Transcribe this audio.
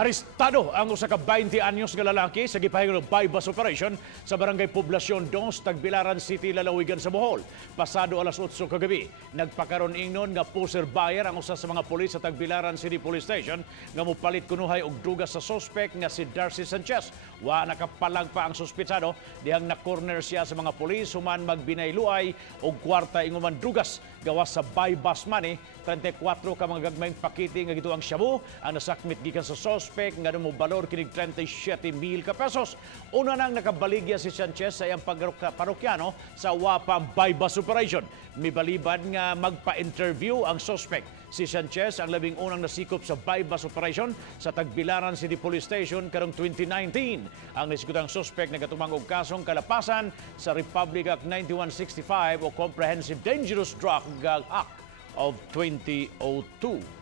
Arestado ang usa ka 20 anyos nga lalaki sa gipahingong bypass operation sa barangay Poblasyon 2, Tagbilaran City, Lalawigan sa Bohol. Pasado alas 8 kagabi, nagpakaron ingnon nga poser buyer ang usa sa mga pulis sa Tagbilaran City Police Station nga mopalit kunuhay og drugas sa suspect nga si Darcy Sanchez. Wa nakapalag pa ang suspetsado dihang na-corner siya sa mga pulis human magbinayluay og kwarta inguman drugas gawas sa bypass money. 34 ka mga gagmayng pakiti nga gituang shabu ang nasakmit gikan sa suspect nga mo balor kinig 37,000 ka pesos. Una nang nakabaligya si Sanchez sa iyang parokyano sa wapang bypass operation. Mibalibad nga magpa-interview ang suspect. Si Sanchez ang labing unang nasikop sa bypass operation sa Tagbilaran City Police Station karong 2019. Ang nasikutang suspect nagatumang og kasong kalapasan sa Republic Act 9165 o Comprehensive Dangerous Drug Act of 2002.